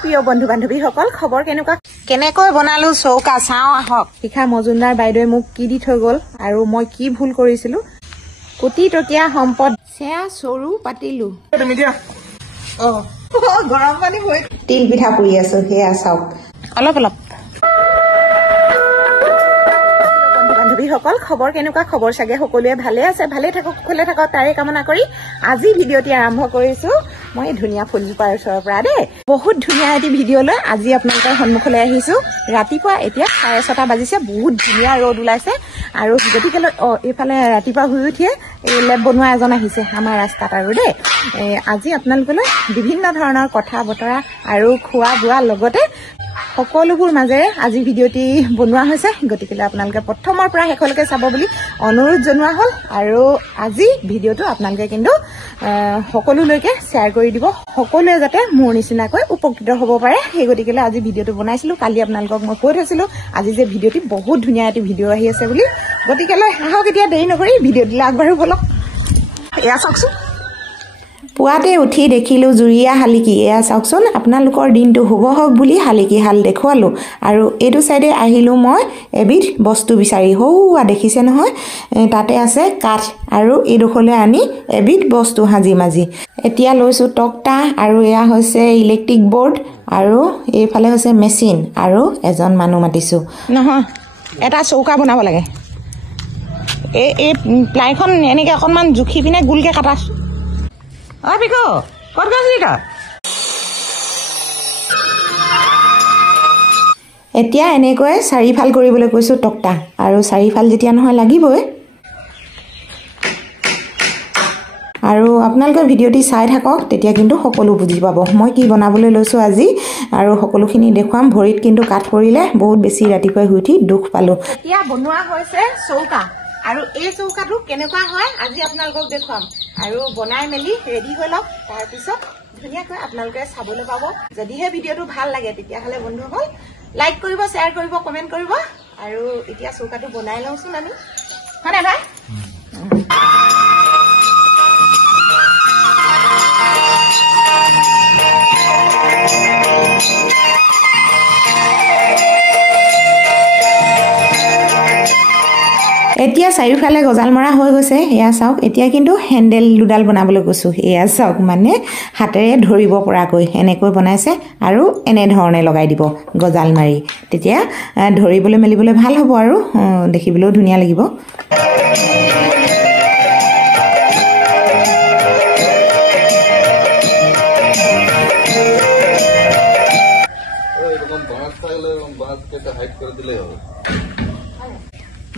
প্ৰিয় বন্ধু বান্ধৱীসকল খবৰ কেনেকৈ বনালো চৌকা চাও আহক। শিখা মজুমদাৰ বাইদেৱে মোক কি দি থৈ গ'ল আৰু মই কি ভুল কৰিছিলো। কোটি টকীয়া সম্পদ সেয়া চৰু পাতিলো। গৰম পানী হৈ তিল পিঠা পুৰি আছো সেয়া চাওক অলপ সকল খবৰ খবৰ চাগে সকলোৱে ভালে আছে ভালে থাকক কুশলে থাকক তাৰে কামনা কৰি আজি ভিডিঅ'টি আৰম্ভ কৰিছো মই ধুনীয়া ফুলজোপাৰ ওচৰৰ পৰা দেই। বহুত ধুনীয়া এটি ভিডিঅ' লৈ আজি আপোনালোকৰ সন্মুখলৈ আহিছো। ৰাতিপুৱা এতিয়া 6:30 বাজিছে। বহুত ধুনীয়া ৰ'দ ওলাইছে আৰু গতিকে এইফালে ৰাতিপুৱা শুই উঠিয়ে লেপ বনোৱা এজন আহিছে আমাৰ ৰাস্তাত আৰু দেই। আজি আপোনালোকলৈ বিভিন্ন ধৰণৰ কথা বতৰা আৰু খোৱা বোৱাৰ লগতে সকলোবোৰ মাজেৰে আজি ভিডিঅ'টি বনোৱা হৈছে। গতিকে আপোনালোকে প্ৰথমৰ পৰা শেষলৈকে চাব বুলি অনুৰোধ জনোৱা হ'ল আৰু আজি ভিডিঅ'টো আপোনালোকে কিন্তু সকলোলৈকে শ্বেয়াৰ কৰি দিব, সকলোৱে যাতে মোৰ নিচিনাকৈ উপকৃত হ'ব পাৰে। সেই গতিকে আজি ভিডিঅ'টো বনাইছিলো। কালি আপোনালোকক মই কৈ থৈছিলো আজি যে ভিডিঅ'টি বহুত ধুনীয়া এটি ভিডিঅ' আহি আছে বুলি। গতিকে আহক এতিয়া দেৰি নকৰি ভিডিঅ'টিলৈ আগবাঢ়ো বলক। এয়া চাওকচোন পুৱাতে উঠি দেখিলো জুৰীয়া শালিকি। এয়া চাওকচোন আপোনালোকৰ দিনটো শুভ হওক বুলি শালিকি হাল দেখুৱালো আৰু এইটো চাইডে আহিলো মই এবিধ বস্তু বিচাৰি। হৌৱা দেখিছে নহয় তাতে আছে কাঠ আৰু এইডোখৰলৈ আনি এবিধ বস্তু সাজি মাজি এতিয়া লৈছো তক্তা আৰু এয়া হৈছে ইলেক্ট্ৰিক বোৰ্ড আৰু এইফালে হৈছে মেচিন আৰু এজন মানুহ মাতিছো। নহয় এটা চৌকা বনাব লাগে। এই প্লাইখন এনেকৈ অকণমান জুখি পিনে গোলকৈ কাটাছো। পিকো ক'ত গৈছিলি তই? এতিয়া এনেকৈ চাৰিফাল কৰিবলৈ কৈছো তক্তা আৰু চাৰিফাল যেতিয়া নহয় লাগিবই। আৰু আপোনালোকে ভিডিঅ'টি চাই থাকক তেতিয়া কিন্তু সকলো বুজি পাব মই কি বনাবলৈ লৈছো আজি আৰু সকলোখিনি দেখুৱাম। ভৰিত কিন্তু কাঠ পৰিলে বহুত বেছি ৰাতিপুৱাই শুই উঠি দুখ পালো। এতিয়া বনোৱা হৈছে চৌকা আৰু এই চৌকাটো কেনেকুৱা হয় আজি আপোনালোকক দেখুৱাম আৰু বনাই মেলি ৰেডি হৈ লওক। তাৰপিছত ধুনীয়াকৈ আপোনালোকে চাবলৈ পাব। যদিহে ভিডিঅ'টো ভাল লাগে তেতিয়াহ'লে বন্ধুসকল লাইক কৰিব, শ্বেয়াৰ কৰিব, কমেণ্ট কৰিব আৰু এতিয়া চৌকাটো বনাই লওঁচোন আমি, হয়নে ভাই? এতিয়া চাৰিওফালে গজাল মৰা হৈ গৈছে। এয়া চাওক এতিয়া কিন্তু হেণ্ডেল দুডাল বনাবলৈ কৈছোঁ। এয়া চাওক মানে হাতেৰে ধৰিব পৰাকৈ এনেকৈ বনাইছে আৰু এনেধৰণে লগাই দিব গজাল মাৰি। তেতিয়া ধৰিবলৈ মেলিবলৈ ভাল হ'ব আৰু দেখিবলৈও ধুনীয়া লাগিব।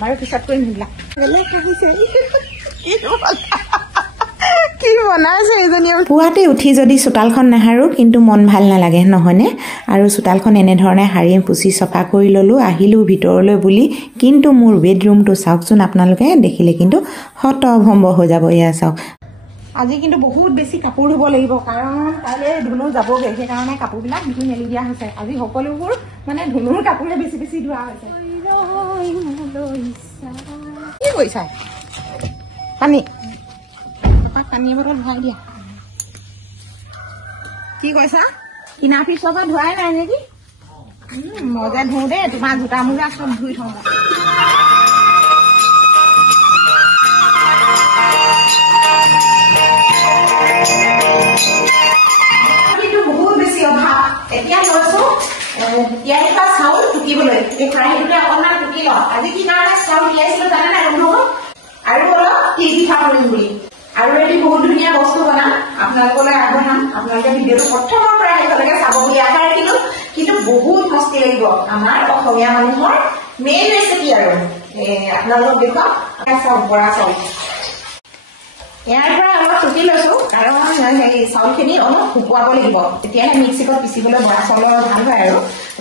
বাৰু পিছত কৰিম সেইবিলাক। কি বনাইছে এইজনীয়ে। পুৱাতে উঠি যদি চোতালখন নাহাৰো কিন্তু মন ভাল নালাগে নহয়নে? আৰু চোতালখন এনেধৰণে সাৰি পুচি চফা কৰি ল'লো আহিলো ভিতৰলৈ বুলি। কিন্তু মোৰ বেডৰুমটো চাওকচোন আপোনালোকে দেখিলে কিন্তু হতভম্ব হৈ যাব। এয়া চাওক আজি কিন্তু বহুত বেছি কাপোৰ ধুব লাগিব কাৰণ কাইলৈ ধুনু যাবগৈ। সেইকাৰণে কাপোৰবিলাক ধুই মেলি দিয়া হৈছে। আজি সকলোবোৰ মানে ধুনুৰ কাপোৰে বেছি বেছি ধোৱা হৈছে। কি কৰিছা? পানী পানী বটল ভৰাই দিয়া। কি কৈছা? কিনা পিছৰ পৰা ধোৱাই নাই নেকি? মই যে ধুওঁ দেই তোমাৰ জোতা মোজা চব ধুই থওঁ। কিন্তু বহুত বেছি অভাৱ। এতিয়া লৈছো তিয়াই থোৱা চাউল টুকিবলৈ। এই খৰাহীটোতে অকণমান টুকি লওঁ। আজি কি কাৰণে চাউল তিয়াইছিলো জানে নাই বন্ধু? আৰু অলপ তিল পিঠা কৰিম বুলি। আৰু এটি বহুত ধুনীয়া বস্তু বনাম আপোনালোকলৈ আগবঢ়াম। আপোনালোকে ভিডিঅ'টো প্ৰথমৰ পৰা শেষলৈকে চাব বুলি আশা ৰাখিলো। কিন্তু বহুত মস্তি লাগিব। আমাৰ অসমীয়া মানুহৰ মেইন ৰেচিপি আৰু আপোনালোকক দেখুৱাম। চাওক বৰা চাউল ইয়াৰ পৰা অলপ টুকি লৈছো কাৰণ চাউলখিনি অলপ শুকুৱাব লাগিব। তেতিয়াহে মিক্সিত পিচিবলৈ বৰা চাউলৰ ভাল হয় আৰু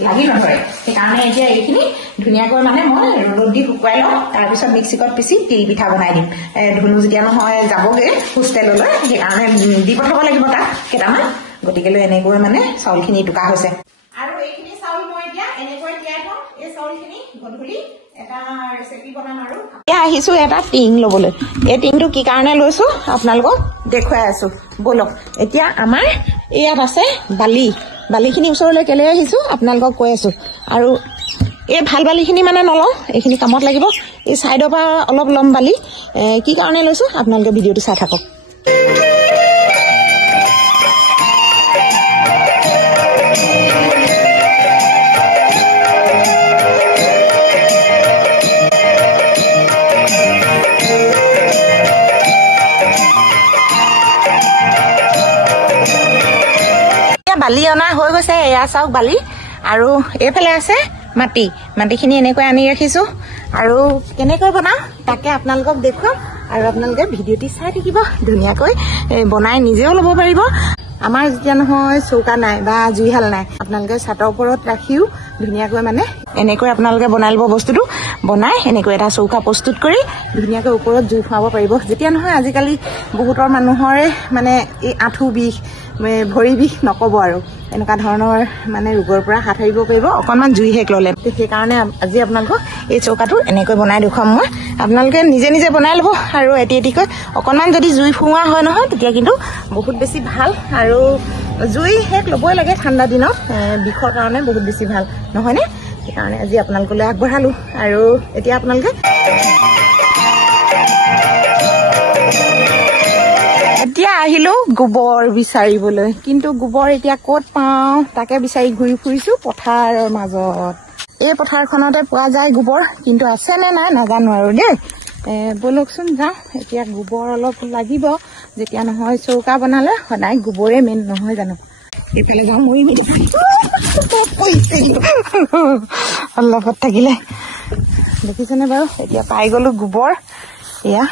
লাগি নধৰে। সেইকাৰণে এতিয়া এইখিনি ধুনীয়াকৈ মানে মই ৰ'দ দি শুকুৱাই লওঁ। তাৰপিছত মিক্সিত পিচি তিল পিঠা বনাই দিম। ধুনু যেতিয়া নহয় যাবগৈ হোষ্টেললৈ সেইকাৰণে দি পঠাব লাগিব তাক কেইটামান। গতিকে এনেকৈ মানে চাউলখিনি টুকা হৈছে আৰু এইখিনি চাউল মই এতিয়া এনেকৈ তিয়াই থওঁ। এই চাউলখিনি গধূলি এটা ৰেচিপি বনাম আৰু এতিয়া আহিছো এটা টিং ল'বলৈ। এই টিংটো কি কাৰণে লৈছো আপোনালোকক দেখুৱাই আছো বলক। এতিয়া আমাৰ ইয়াত আছে বালি বালিখিনি ওচৰলৈ কেলে আহিছোঁ আপোনালোকক কৈ আছোঁ। আৰু এই ভাল বালিখিনি মানে নলওঁ, এইখিনি কামত লাগিব। এই ছাইডৰ পৰা অলপ ল'ম বালি। কি কাৰণে লৈছোঁ আপোনালোকে ভিডিঅ'টো চাই থাকক। বালি অনা হৈ গৈছে, এয়া চাওক বালি। আৰু এইফালে আছে মাটিখিনি এনেকৈ আনি ৰাখিছোঁ। আৰু কেনেকৈ বনাওঁ তাকে আপোনালোকক দেখুৱাম। আৰু আপোনালোকে ভিডিঅ'টি চাই থাকিব, ধুনীয়াকৈ বনাই নিজেও ল'ব পাৰিব। আমাৰ যেতিয়া নহয় চৌকা নাই বা জুইশাল নাই, আপোনালোকে ছাটৰ ওপৰত ৰাখিও ধুনীয়াকৈ মানে এনেকৈ আপোনালোকে বনাই ল'ব। বস্তুটো বনাই এনেকৈ এটা চৌকা প্ৰস্তুত কৰি ধুনীয়াকৈ ওপৰত জুই ফুৱাব পাৰিব। যেতিয়া নহয় আজিকালি বহুতৰ মানুহৰে মানে এই আঁঠু বিষ, ভৰি বিষ নক'ব আৰু এনেকুৱা ধৰণৰ মানে ৰোগৰ পৰা হাত সাৰিব পাৰিব অকণমান জুই শেক ল'লে। সেইকাৰণে আজি আপোনালোকক এই চৌকাটো এনেকৈ বনাই দেখুৱাম মই। আপোনালোকে নিজে নিজে বনাই ল'ব। আৰু এটিকৈ অকণমান যদি জুই ফুওৱা হয় নহয় তেতিয়া কিন্তু বহুত বেছি ভাল। আৰু জুই শেক ল'বই লাগে ঠাণ্ডা দিনত, বিষৰ কাৰণে বহুত বেছি ভাল নহয়নে? সেইকাৰণে আজি আপোনালোকলৈ আগবঢ়ালোঁ। আৰু এতিয়া আপোনালোকে এতিয়া আহিলোঁ গোবৰ বিচাৰিবলৈ, কিন্তু গোবৰ এতিয়া ক'ত পাওঁ তাকে বিচাৰি ঘূৰি ফুৰিছোঁ পথাৰৰ মাজত। এই পথাৰখনতে পোৱা যায় গোবৰ, কিন্তু আছে নে নাই নাজানো আৰু দেই। ব'লকচোন যাওঁ। এতিয়া গোবৰ অলপ লাগিব, যেতিয়া নহয় চৌকা বনালে সদায় গোবৰে মেইন নহয় জানো। এইফালে যাওঁ মৰি মেলি অলপত থাকিলে দেখিছেনে বাৰু। এতিয়া পাই গ'লোঁ গোবৰ। এয়া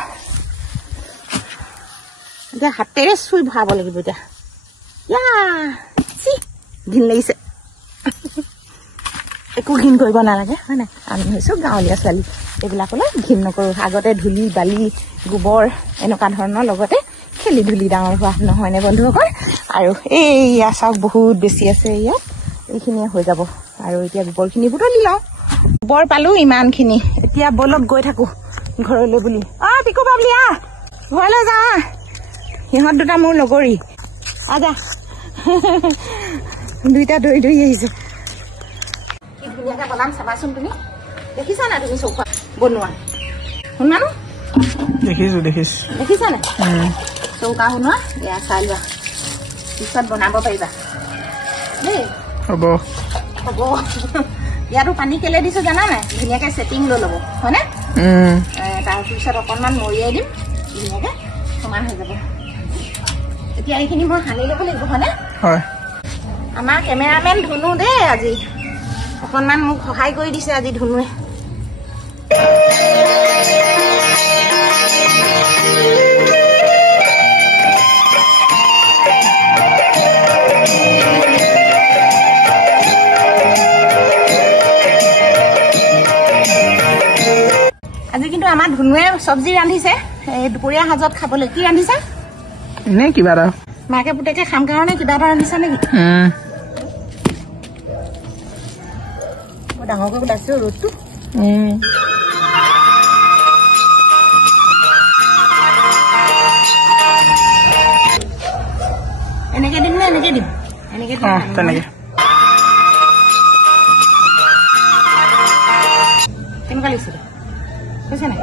এতিয়া হাতেৰে চুই ভৰাব লাগিব। এতিয়া ঘিণ লাগিছে। একো ঘিণ কৰিব নালাগে হয় নাই? আমি হৈছোঁ গাঁৱলীয়া ছোৱালী, এইবিলাকলৈ ঘিণ নকৰোঁ। আগতে ধূলি বালি গোবৰ এনেকুৱা ধৰণৰ লগতে খেলি ধূলি ডাঙৰ হোৱা নহয়নে বন্ধুসকল? আৰু এইয়া চাওক বহুত বেছি আছে ইয়াত, এইখিনিয়ে হৈ যাব। আৰু এতিয়া গোবৰখিনি বুটলি লওঁ। গোবৰ পালোঁ ইমানখিনি, এতিয়া বলক গৈ থাকোঁ ঘৰলৈ বুলি। পিকু বাবলি ঘৰলৈ যা। সিহঁত দুটা মোৰ লগৰী। আজা দুইটা দৌৰি দৌৰি আহিছে। কি ধুনীয়াকৈ বনাম চাবাচোন। তুমি দেখিছা নাই? তুমি চৌকা বনোৱা শুনা নো? দেখিছা নাই চৌকা শুনোৱা? এয়া চাই লোৱা, পিছত বনাব পাৰিবা দেই। হ'ব ইয়াতো পানী কেলে দিছোঁ জানা নাই? ধুনীয়াকৈ ছেটিং লৈ ল'ব হয়নে? তাৰপিছত অকণমান মৰিয়াই দিম, ধুনীয়াকৈ সমান হৈ যাব। এতিয়া এইখিনি মই সানি ল'ব লাগিব হয়নে? হয়। আমাৰ কেমেৰামেন ধুনু দেই আজি অকণমান মোক সহায় কৰি দিছে আজি ধুনুৱে। আজি কিন্তু আমাৰ ধুনুৱে চব্জি ৰান্ধিছে দুপৰীয়া সাজত খাবলৈ। কি ৰান্ধিছে? এনেই কিবা এটা মাকে পুতেকে খাম কাৰণে কিবা এটা ৰান্ধিছা নেকি? ডাঙৰকৈ ওলাইছে ৰ'দটো। এনেকে দিম নে এনেকে দিম? এনেকে দিম তেনেকে। কেনেকুৱা লাগিছে কৈছে নাই?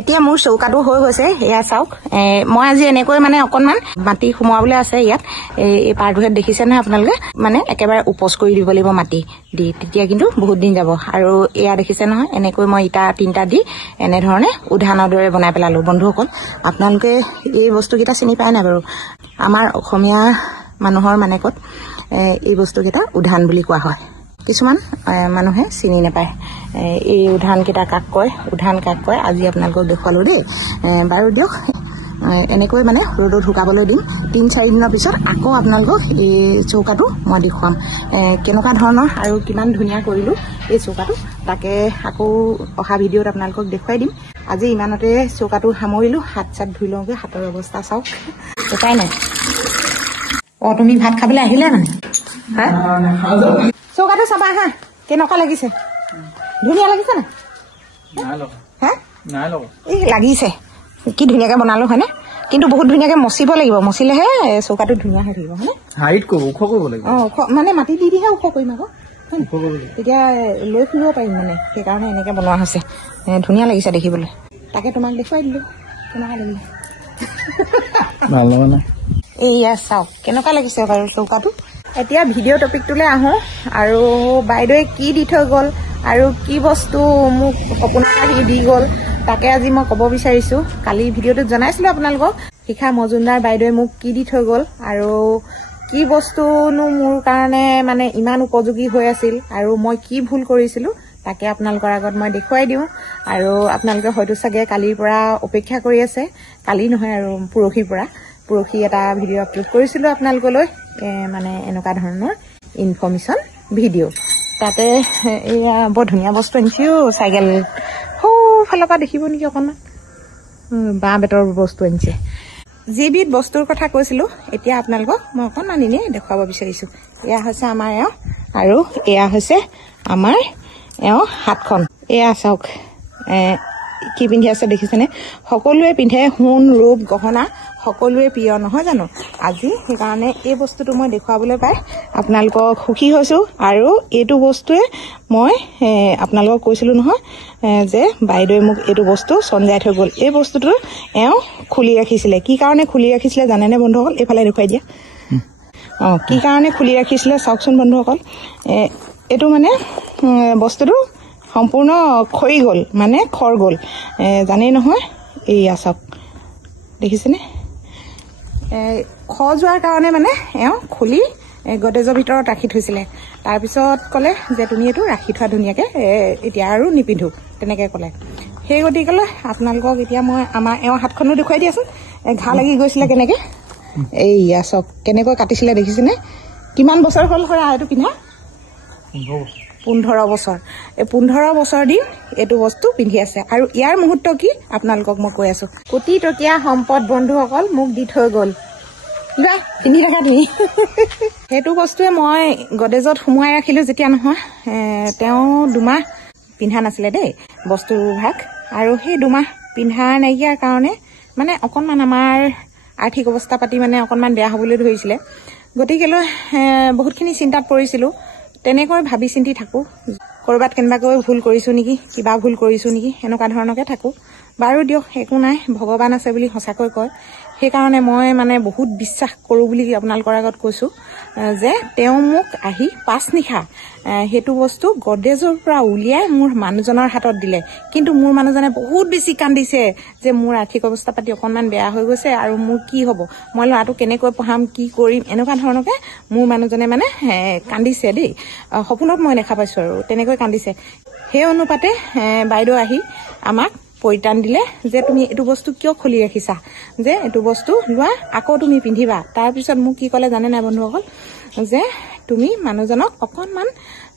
এতিয়া মোৰ চৌকাটো হৈ গৈছে। এয়া চাওক, মই আজি এনেকৈ মানে অকণমান মাটি সোমোৱাবলৈ আছে ইয়াত। এই পাৰটোহেত দেখিছে নহয় আপোনালোকে? মানে একেবাৰে উপচ কৰি দিব লাগিব মাটি দি, তেতিয়া কিন্তু বহুত দিন যাব। আৰু এয়া দেখিছে নহয়, এনেকৈ মই ইটা 3টা দি এনেধৰণে উধানৰ দৰে বনাই পেলালোঁ। বন্ধুসকল আপোনালোকে এই বস্তুকেইটা চিনি পায় নাই বাৰু? আমাৰ অসমীয়া মানুহৰ মানে ক'ত এই বস্তুকেইটা উধান বুলি কোৱা হয়। কিছুমান মানুহে চিনি নাপায় এই উধানকেইটা কাক কয়, উধান কাক কয়। আজি আপোনালোকক দেখুৱালোঁ দেই। বাৰু দিয়ক, এনেকৈ মানে ৰ'দত শুকাবলৈ দিম। 3-4 দিনৰ পিছত আকৌ আপোনালোকক এই চৌকাটো মই দেখুৱাম কেনেকুৱা ধৰণৰ আৰু কিমান ধুনীয়া কৰিলোঁ এই চৌকাটো। তাকে আকৌ অহা ভিডিঅ'ত আপোনালোকক দেখুৱাই দিম। আজি ইমানতে চৌকাটো সামৰিলোঁ। হাত চাত ধুই লওঁগৈ, হাতৰ অৱস্থা চাওক, উপায় নাই। তুমি ভাত খাবলৈ আহিলে মানে? চৌকাটো চাবা হা কেনেকুৱা লাগিছে? ধুনীয়া লাগিছে না? হা এই লাগিছে কি ধুনীয়াকে বনালো হয়নে কিন্তু বহুত ধুনীয়াকে মচিব লাগিব মচিলেহে চৌকাটো ধুনীয়া হৈ থাকিব হয়নে হাইট কৰিব ওখ কৰিব লাগিব মানে মাটি দি দিহে ওখ কৰিম আকৌ তেতিয়া লৈ ফুৰিব পাৰিম মানে সেইকাৰণে এনেকে বনোৱা হৈছে ধুনীয়া লাগিছে দেখিবলৈ তাকে তোমাক দেখুৱাই দিলো কেনেকুৱা লাগিলে ভাল লগা নাই এয়া চাওক কেনেকুৱা লাগিছে বাৰু চৌকাটো এতিয়া ভিডিঅ' টপিকটোলৈ আহোঁ আৰু বাইদেৱে কি দি থৈ গ'ল আৰু কি বস্তু মোক সপোনত আহি দি গ'ল তাকে আজি মই ক'ব বিচাৰিছোঁ কালি ভিডিঅ'টোত জনাইছিলোঁ আপোনালোকক শিখা মজুমদাৰ বাইদেৱে মোক কি দি থৈ গ'ল আৰু কি বস্তুনো মোৰ কাৰণে মানে ইমান উপযোগী হৈ আছিল আৰু মই কি ভুল কৰিছিলোঁ তাকে আপোনালোকৰ আগত মই দেখুৱাই দিওঁ আৰু আপোনালোকে হয়তো চাগে কালিৰ পৰা অপেক্ষা কৰি আছে কালি নহয় আৰু পৰহি এটা ভিডিঅ' আপলোড কৰিছিলোঁ আপোনালোকলৈ মানে এনেকুৱা ধৰণৰ ইনফৰ্মেশ্যন ভিডিঅ' তাতে এয়া বৰ ধুনীয়া বস্তু আনিছোঁ চাইকেল সৌফালৰ পৰা দেখিব নেকি অকণমান বাঁহ বেতৰ বস্তু আনিছে যিবিধ বস্তুৰ কথা কৈছিলোঁ এতিয়া আপোনালোকক মই অকণমান এনেই দেখুৱাব বিচাৰিছোঁ এয়া হৈছে আমাৰ এওঁ আৰু এয়া হৈছে আমাৰ এওঁ হাতখন এয়া চাওক কি পিন্ধি আছে দেখিছেনে সকলোৱে পিন্ধে সোণ ৰূপ গহনা সকলোৱে প্ৰিয় নহয় জানো আজি সেইকাৰণে এই বস্তুটো মই দেখুৱাবলৈ পাই আপোনালোকক সুখী হৈছোঁ আৰু এইটো বস্তুৱে মই আপোনালোকক কৈছিলোঁ নহয় যে বাইদেৱে মোক এইটো বস্তু চঞ্জাই থৈ গ'ল এই বস্তুটো এওঁ খুলি ৰাখিছিলে কি কাৰণে খুলি ৰাখিছিলে জানেনে বন্ধুসকল এইফালে দেখুৱাই দিয়া কি কাৰণে খুলি ৰাখিছিলে চাওকচোন বন্ধুসকল এইটো মানে বস্তুটো সম্পূৰ্ণ খৰি গ'ল মানে খৰ গ'ল জানেই নহয় এইয়া চাওক দেখিছেনে খৰ যোৱাৰ কাৰণে মানে এওঁ খুলি গডেজৰ ভিতৰত ৰাখি থৈছিলে তাৰপিছত ক'লে যে তুমি এইটো ৰাখি থোৱা ধুনীয়াকৈ এতিয়া আৰু নিপিন্ধো তেনেকৈ ক'লে সেই গতিকেলৈ আপোনালোকক এতিয়া মই আমাৰ এওঁ হাতখনো দেখুৱাই দিয়াচোন ঘাঁ লাগি গৈছিলে কেনেকৈ এইয়া চাওক কেনেকৈ কাটিছিলে দেখিছেনে কিমান বছৰ হ'ল হয় এইটো পিন্ধা 15 বছৰ এই 15 বছৰ দিন এইটো বস্তু পিন্ধি আছে আৰু ইয়াৰ মুহূৰ্ত কি আপোনালোকক মই কৈ আছো কোটি টকীয়া সম্পদ বন্ধুসকল মোক দি থৈ গ'ল কিবা পিন্ধি থকা তুমি সেইটো বস্তুৱে মই গডেজত সোমোৱাই ৰাখিলোঁ যেতিয়া নহয় তেওঁ 2 মাহ পিন্ধা নাছিলে দেই বস্তুভাগ আৰু সেই 2 মাহ পিন্ধা নাইকিয়াৰ কাৰণে মানে অকণমান আমাৰ আৰ্থিক অৱস্থা পাতি মানে অকণমান বেয়া হ'বলৈ ধৰিছিলে গতিকেলৈ বহুতখিনি চিন্তাত পৰিছিলোঁ তেনেকৈ ভাবি চিন্তি থাকোঁ ক'ৰবাত কেনেবাকৈ ভুল কৰিছোঁ নেকি কিবা ভুল কৰিছোঁ নেকি এনেকুৱা ধৰণকে থাকোঁ বাৰু দিয়ক একো নাই ভগৱান আছে বুলি সঁচাকৈ কয় সেইকাৰণে মই মানে বহুত বিশ্বাস কৰোঁ বুলি আপোনালোকৰ আগত কৈছোঁ যে তেওঁ মোক আহি 5 নিশা সেইটো বস্তু গডেজৰ পৰা উলিয়াই মোৰ মানুহজনৰ হাতত দিলে কিন্তু মোৰ মানুহজনে বহুত বেছি কান্দিছে যে মোৰ আৰ্থিক অৱস্থা পাতি অকণমান বেয়া হৈ গৈছে আৰু মোৰ কি হ'ব মই ল'ৰাটো কেনেকৈ পঢ়াম কি কৰিম এনেকুৱা ধৰণকে মোৰ মানুহজনে মানে কান্দিছে দেই সপোনত মই দেখা পাইছোঁ আৰু তেনেকৈ কান্দিছে সেই অনুপাতে বাইদেউ আহি আমাক পৰিত্ৰাণ দিলে যে তুমি এইটো বস্তু কিয় খুলি ৰাখিছা যে এইটো বস্তু লোৱা আকৌ তুমি পিন্ধিবা তাৰপিছত মোক কি ক'লে জানে নাই বন্ধুসকল যে তুমি মানুহজনক অকণমান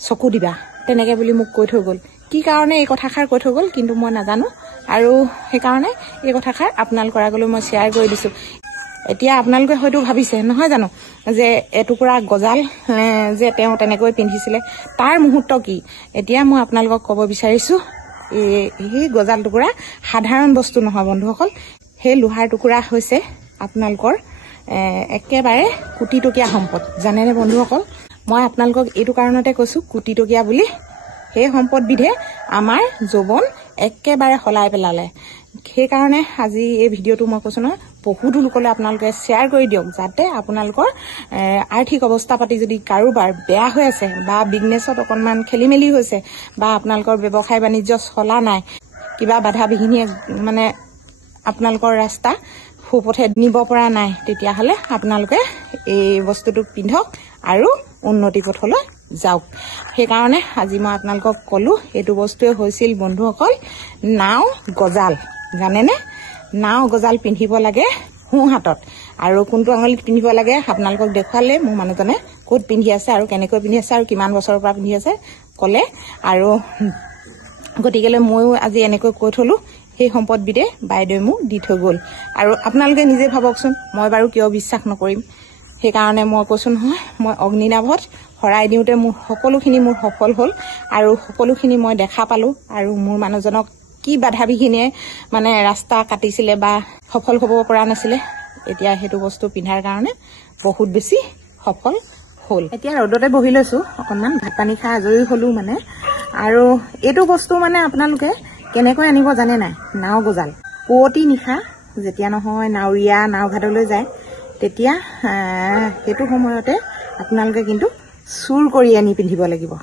চকু দিবা তেনেকৈ বুলি মোক কৈ থৈ গ'ল কি কাৰণে এই কথাষাৰ কৈ থৈ গ'ল কিন্তু মই নাজানো আৰু সেইকাৰণে এই কথাষাৰ আপোনালোকৰ আগলৈ মই শ্বেয়াৰ কৰি দিছোঁ এতিয়া আপোনালোকে হয়তো ভাবিছে নহয় জানো যে এটুকুৰা গজাল যে তেওঁ তেনেকৈ পিন্ধিছিলে তাৰ মুহূৰ্ত কি এতিয়া মই আপোনালোকক ক'ব বিচাৰিছোঁ এই গজাল টুকুৰা সাধাৰণ বস্তু নহয় বন্ধুসকল সেই লোহাৰ টুকুৰা হৈছে আপোনালোকৰ একেবাৰে কোটি টকীয়া সম্পদ জানেনে বন্ধুসকল মই আপোনালোকক এইটো কাৰণতে কৈছোঁ কোটি টকীয়া বুলি সেই সম্পদবিধে আমাৰ যৌৱন একেবাৰে সলাই পেলালে সেইকাৰণে আজি এই ভিডিঅ'টো মই কৈছোঁ নহয় বহুতো লোকলৈ আপোনালোকে শ্বেয়াৰ কৰি দিয়ক যাতে আপোনালোকৰ আৰ্থিক অৱস্থা পাতি যদি কাৰোবাৰ বেয়া হৈ আছে বা বিজনেছত অকণমান খেলি মেলি হৈছে বা আপোনালোকৰ ব্যৱসায় বাণিজ্য চলা নাই কিবা বাধা বিঘিনিয়ে মানে আপোনালোকৰ ৰাস্তা সুপথে নিব পৰা নাই তেতিয়াহ'লে আপোনালোকে এই বস্তুটো পিন্ধক আৰু উন্নতি পথলৈ যাওক সেইকাৰণে আজি মই আপোনালোকক ক'লোঁ এইটো বস্তুৱে হৈছিল বন্ধুসকল নাও গজাল জানেনে নাও গজাল পিন্ধিব লাগে সোঁ হাতত আৰু কোনটো আঙুলিত পিন্ধিব লাগে আপোনালোকক দেখুৱালে মোৰ মানুহজনে ক'ত পিন্ধি আছে আৰু কেনেকৈ পিন্ধি আছে আৰু কিমান বছৰৰ পৰা পিন্ধি আছে ক'লে আৰু গতিকেলৈ ময়ো আজি এনেকৈ কৈ থলোঁ সেই সম্পদবিধে বাইদেৱে মোক দি থৈ গ'ল আৰু আপোনালোকে নিজে ভাবকচোন মই বাৰু কিয় বিশ্বাস নকৰিম সেইকাৰণে মই কৈছোঁ নহয় মই অগ্নিনাভত শৰাই দিওঁতে মোৰ সকলোখিনি মোৰ সফল হ'ল আৰু সকলোখিনি মই দেখা পালোঁ আৰু মোৰ মানুহজনক কি বাধা বিঘিনে মানে ৰাস্তা কাটিছিলে বা সফল হ'ব পৰা নাছিলে এতিয়া সেইটো বস্তু পিন্ধাৰ কাৰণে বহুত বেছি সফল হ'ল এতিয়া ৰ'দতে বহি লৈছো অকণমান ভাত পানী খাই আজৰি হলো মানে আৰু এইটো বস্তু মানে আপোনালোকে কেনেকৈ আনিব জানে নাই নাও গজাল পুৱতি নিশা যেতিয়া নহয় নাৱৰীয়া নাও ঘাটলৈ যায় তেতিয়া সেইটো সময়তে আপোনালোকে কিন্তু চুৰ কৰি আনি পিন্ধিব লাগিব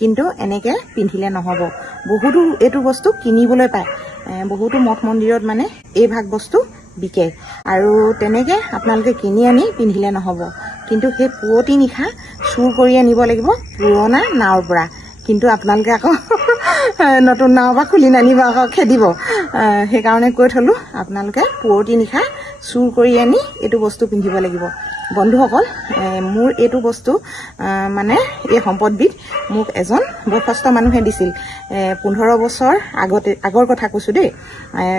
কিন্তু এনেকে পিন্ধিলে নহব বহুতো এইটো বস্তু কিনিবলৈ পায় বহুতো মঠ মন্দিৰত মানে এই ভাগ বস্তু বিকে আৰু তেনেকে আপোনালোকে কিনি আনি পিন্ধিলে নহব কিন্তু সেই পুৱতি নিশা চুৰ কৰি আনিব লাগিব পুৰণা নাওৰ পৰা কিন্তু আপোনালোকে আকৌ নতুন নাও বা খুলি নানিব আকৌ খেদিব সেইকাৰণে কৈ থলো আপোনালোকে পুৱতি নিশা চুৰ কৰি আনি এইটো বস্তু পিন্ধিব লাগিব বন্ধুসকল মোৰ এইটো বস্তু মানে এই সম্পদবিধ মোক এজন বয়সস্থ মানুহে দিছিল 15 বছৰ আগৰ কথা কৈছো দেই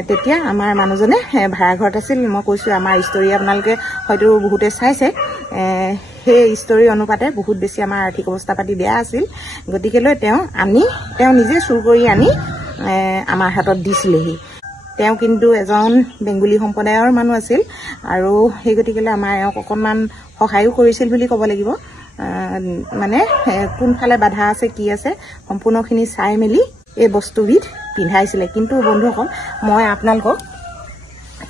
তেতিয়া আমাৰ মানুহজনে ভাড়া ঘৰত আছিল মই কৈছো আমাৰ ষ্টৰী আপোনালোকে হয়তো বহুতে চাইছে সেই ষ্টৰী অনুপাতে বহুত বেছি আমাৰ আৰ্থিক অৱস্থা পাতি বেয়া আছিল গতিকেলৈ তেওঁ নিজে চুৰ কৰি আনি আমাৰ হাতত দিছিলেহি তেওঁ কিন্তু এজন বেংগলী সম্প্ৰদায়ৰ মানুহ আছিল আৰু সেই গতিকেলৈ আমাৰ অকণমান সহায়ো কৰিছিল বুলি ক'ব লাগিব মানে কোনফালে বাধা আছে কি আছে সম্পূৰ্ণখিনি চাই মেলি এই বস্তুবিধ পিন্ধাইছিলে কিন্তু বন্ধুসকল মই আপোনালোকক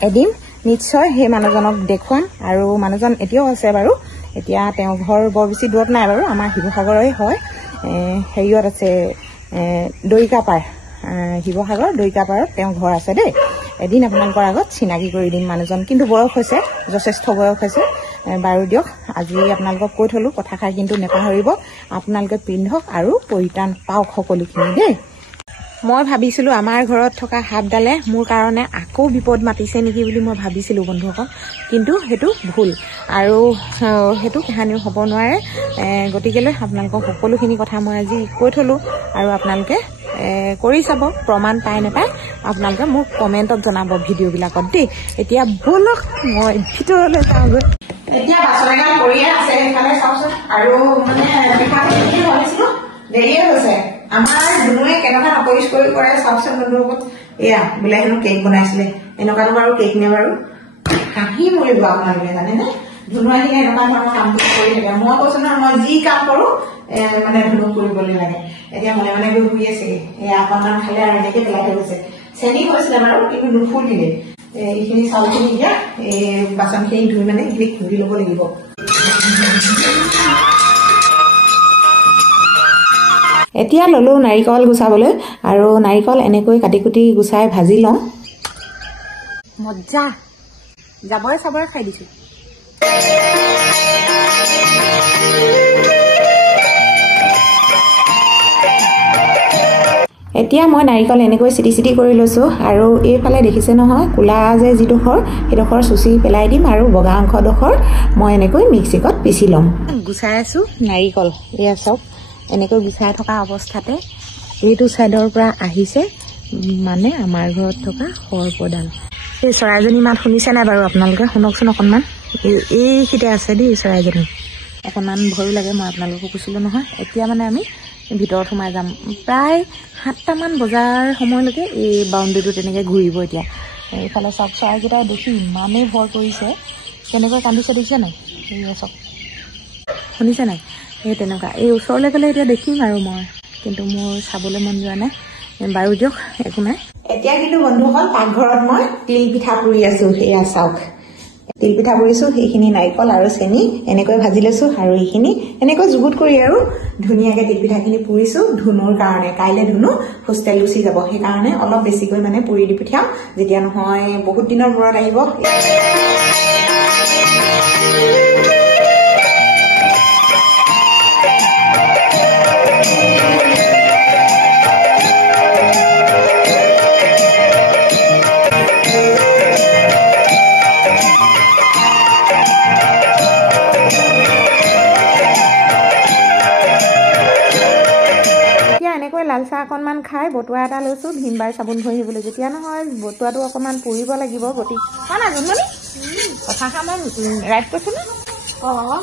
এদিন নিশ্চয় সেই মানুহজনক দেখুৱাম আৰু মানুহজন এতিয়াও আছে বাৰু এতিয়া তেওঁ ঘৰ বৰ বেছি দূৰত নাই বাৰু আমাৰ শিৱসাগৰৰে হয় হেৰিয়ত আছে দৈকাপাৰ শিৱসাগৰ দৈকাপাৰত তেওঁ ঘৰ আছে দেই এদিন আপোনালোকৰ আগত চিনাকি কৰি দিম মানুহজন কিন্তু বয়স হৈছে যথেষ্ট বয়স হৈছে বাৰু দিয়ক আজি আপোনালোকক কৈ থলো কথাষাৰ কিন্তু নেপাহৰিব আপোনালোকে পিন্ধক আৰু পৰিত্ৰাণ পাওক সকলোখিনি দেই মই ভাবিছিলো আমাৰ ঘৰত থকা হাতডালে মোৰ কাৰণে আকৌ বিপদ মাতিছে নেকি বুলি মই ভাবিছিলো বন্ধুসকল কিন্তু সেইটো ভুল আৰু সেইটো কাহিনীও হ'ব নোৱাৰে গতিকেলৈ আপোনালোকক সকলোখিনি কথা মই আজি কৈ থলো আৰু আপোনালোকে কৰি চাব প্ৰমাণ পায় নাপায় আপোনালোকে মোক কমেণ্টত জনাব ভিডিঅ'বিলাকত দেই এতিয়া বলক মই ভিতৰলৈ যাওঁগৈ এতিয়া বাছৰগাল কৰিয়ে আছে সেইফালে চাওকচোন আৰু মানে ভাবিছিলো দেৰিয়ে হৈছে আমাৰ দুনুৱে কেনেকুৱা নপৰিষ্কাৰ কৰে চাওকচোন বন্ধুসকল এয়া বোলে হেনো কেক বনাইছিলে এনেকুৱাটো বাৰু কেক নে বাৰু হাঁহি মৰিব আপোনালোকে জানেনে ধুনুৱা আহিলে এনেকুৱা ধৰণৰ কামবোৰ কৰি থাকে মই কৈছো নহয় মই যি কাম কৰো মানে ধুনুক কৰিবলৈ লাগে এতিয়া মনে মনে গৈ শুই আছেগে এয়া অকণমান খালে আৰু এনেকে পেলাই থৈ গৈছে চেনি হৈছিলে বাৰু কিন্তু নুফুলিলে এইখিনি চাউলখিনি এতিয়া বাচনখিনি ধুই মানে এইখিনি খুন্দি ল'ব লাগিব এতিয়া ললো নাৰিকল গুচাবলৈ আৰু নাৰিকল এনেকৈ কাটি কুটি গুচাই ভাজি লওঁ মজা যাবই চাবই খাই দিছো এতিয়া মই নাৰিকল এনেকৈ চিটি চিটি কৰি লৈছো আৰু এইফালে দেখিছে নহয় কোলা যে যিডোখৰ সেইডোখৰ চুচি পেলাই দিম আৰু বগা অংশডোখৰ মই এনেকৈ মিক্সিকত পিচি ল'ম গুচাই আছো নাৰিকল এয়া চাওক এনেকৈ গুচাই থকা অৱস্থাতে এইটো চাইডৰ পৰা আহিছে মানে আমাৰ ঘৰত থকা সৰ্পডাল এই চৰাইজনী মাত শুনিছে নাই বাৰু আপোনালোকে শুনকচোন অকণমান এইখিতে আছে দেই চৰাইজনী অকণমান ভয়ো লাগে মই আপোনালোকক কৈছিলো নহয় এতিয়া মানে আমি ভিতৰত সোমাই যাম প্ৰায় 7টামান বজাৰ সময়লৈকে এই বাউণ্ডেৰীটো তেনেকৈ ঘূৰিব এতিয়া এইফালে চাওক চৰাইকেইটাই দেখি ইমানেই ভয় কৰিছে কেনেকৈ কান্দিছে দেখিছে নাই এই চাওক শুনিছে নাই এই তেনেকুৱা এই ওচৰলৈ গ'লে এতিয়া দেখিম আৰু মই কিন্তু মোৰ চাবলৈ মন যোৱা নাই বাৰু দিয়ক একো নাই এতিয়া কিন্তু বন্ধুসকল পাকঘৰত মই তিল পিঠা পুৰি আছো এয়া চাওক তিল পিঠা পুৰিছো সেইখিনি নাৰিকল আৰু চেনি এনেকৈ ভাজি লৈছো আৰু এইখিনি এনেকৈ জুগুত কৰি আৰু ধুনীয়াকৈ তিল পিঠাখিনি পুৰিছো ধুনুৰ কাৰণে কাইলৈ ধুনু হোষ্টেল গুচি যাব সেইকাৰণে অলপ বেছিকৈ মানে পুৰি দি পঠিয়াম যেতিয়া নহয় বহুত দিনৰ মূৰত আহিব লাল চাহ অকণমান খাই বটুৱা এটা লৈছোঁ ভীমবাৰ চাবোন ঘঁহিবলৈ যেতিয়া নহয় বটুৱাটো অকণমান পুৰিব লাগিব গতিকে কোৱা নাই জন্মনি কথা মই ৰাইট কৈছোঁ নে অঁ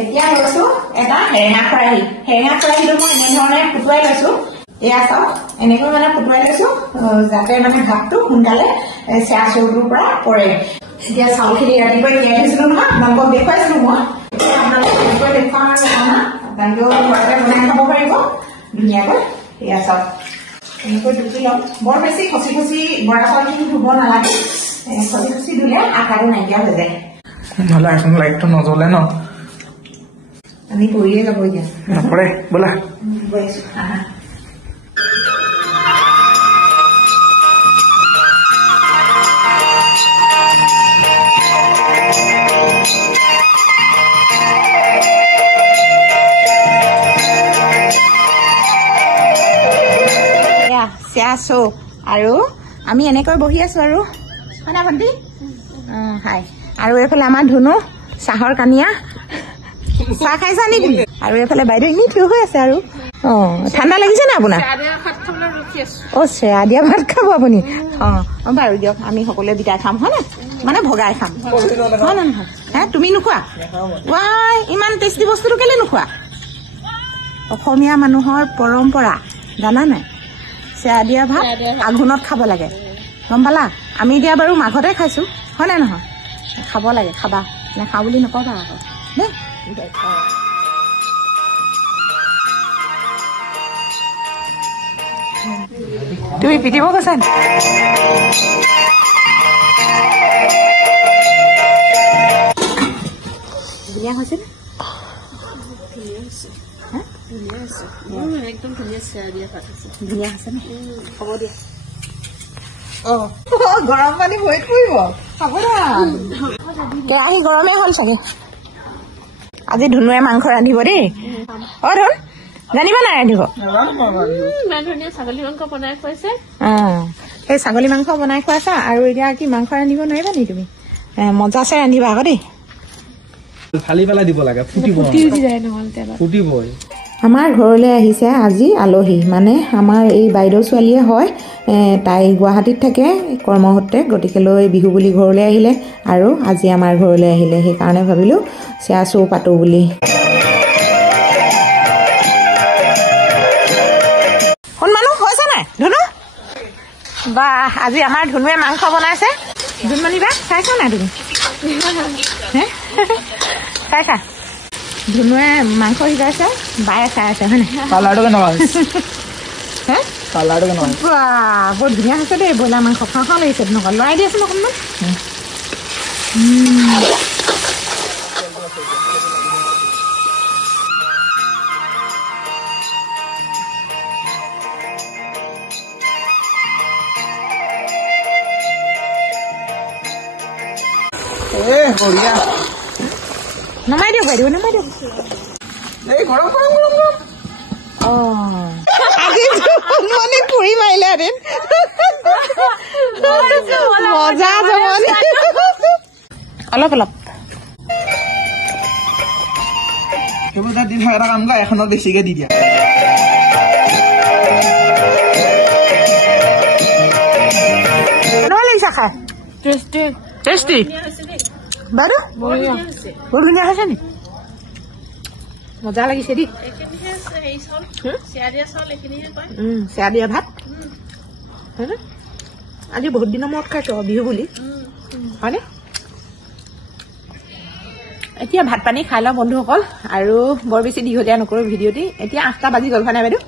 এতিয়া লৈছো এটা হেৰেঙা খৰাহি মই এনেধৰণে ফুটুৱাই লৈছো এয়া চাওক এনেকৈ মানে ফুটুৱাই লৈছো যাতে মানে ভাতটো সোনকালে চেয়া চৌটোৰ পৰা পৰে এতিয়া চাউলখিনি ৰাতিপুৱাই তিয়াই থৈছিলো নহয় আপোনালোকক দেখুৱাইছিলো মই আপোনালোকক এনেকৈ দেখুৱাম আৰু আপোনালোকেও ঘৰতে বনাই খাব পাৰিব ধুনীয়াকৈ এয়া চাওক এনেকৈ টুকি ল'ম বৰ বেছি খচি খচি বৰা চাউলখিনি ধুব নালাগে খচি খচি ধুলে আটাটো নাইকিয়া হৈ যায় নহ'লে এখন লাইটটো নজ্বলে ন আমি কৰিয়ে যাব এতিয়া নপৰে ব'লা গৈছো আহা চৌ আৰু আমি এনেকৈ বহি আছো আৰু হয় না ভণ্টি হাই আৰু এইফালে আমাৰ ধুনু চাহৰ কানিয়া চাহ খাইছা নেকি আৰু এইফালে বাইদেউ এনেই থিয় হৈ আছে আৰু ঠাণ্ডা লাগিছে নে আপোনাৰ চেয়া দিয়া ভাত খাব আপুনি বাৰু দিয়ক আমি সকলোৱে বিটাই খাম হয় নে মানে ভগাই খাম হয় নে নহয় হে তুমি নোখোৱা ৱাই ইমান টেষ্টি বস্তুটো কেলে নোখোৱা অসমীয়া মানুহৰ পৰম্পৰা জানা নাই চেয়া দিয়া ভাত আঘোণত খাব লাগে গম পালা আমি এতিয়া বাৰু মাঘতে খাইছো হয় নে নহয় খাব লাগে খাবা নাখাওঁ বুলি নকবা আকৌ দেই তুমি পিটিব কৈছা ধুনীয়া হৈছে একদম ধুনীয়া চেয়া দিয়া ভাত আছে ধুনীয়া আছে নে হ'ব দিয়া গৰম পানী ভৰিত পৰিব সাৱধান কেৰাহী গৰমেই হ'ল চাগে আজি ধুনুৱে মাংস ৰান্ধিব দেই ধুন জানিবা নাই ৰান্ধিব ইমান ধুনীয়া ছাগলী মাংস বনাই খুৱাইছে সেই ছাগলী মাংস বনাই খুৱাইছা আৰু এতিয়া কি মাংস ৰান্ধিব নোৱাৰিবা নি তুমি মজাছে ৰান্ধিবা আকৌ দেই ফালি পেলাই দিব লাগে ফুটিবই আমাৰ ঘৰলৈ আহিছে আজি আলহী মানে আমাৰ এই বাইদেউ ছোৱালীয়ে হয় তাই গুৱাহাটীত থাকে কৰ্মসূত্ৰে গতিকেলৈ বিহু বুলি ঘৰলৈ আহিলে আৰু আজি আমাৰ ঘৰলৈ আহিলে সেইকাৰণে ভাবিলোঁ চেয়া চৌ পাতোঁ বুলি কোন মানুহ হৈছে নাই ধুনু বা আজি আমাৰ ধুনুৱে মাংস বনাইছে ধুনমণি বা চাইছা নাই তুমি চাইছা ধুনুৱে মাংস সিজাইছে বায়ে চাই আছে হয় নাই কালাৰটো কেনেকুৱা বৰ ধুনীয়া হৈছে দেই ব্ৰইলাৰ মাংস খাওঁ খাওঁ লাগিছে তেনেকুৱা লৰাই দি আছো অকণমান নমাই দিয়ক বাইদেউ নমাই দিয়ক আজি জমনি ফুৰি মাৰিলে এদিন মজা জমনি অলপ অলপ দি থকা এটা কাম কৰা এখনত বেছিকে দি দিয়া কেনেকুৱা লাগিছে খাই টেষ্টি বাইদেউ বৰ ধুনীয়া হৈছে নি মজা লাগিছে দেই চেয়া দিয়া ভাত হয়নে আজি বহুত দিনৰ মূৰত খাইছো বিহু বুলি হয়নে এতিয়া ভাত পানী খাই লওঁ বন্ধুসকল আৰু বৰ বেছি দীঘলীয়া নকৰো ভিডিঅ'টি এতিয়া 8টা বাজি গ'ল হয় নাই বাইদেউ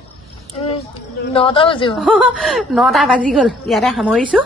9টা বাজিব 9টা বাজি গ'ল ইয়াতে সামৰিছো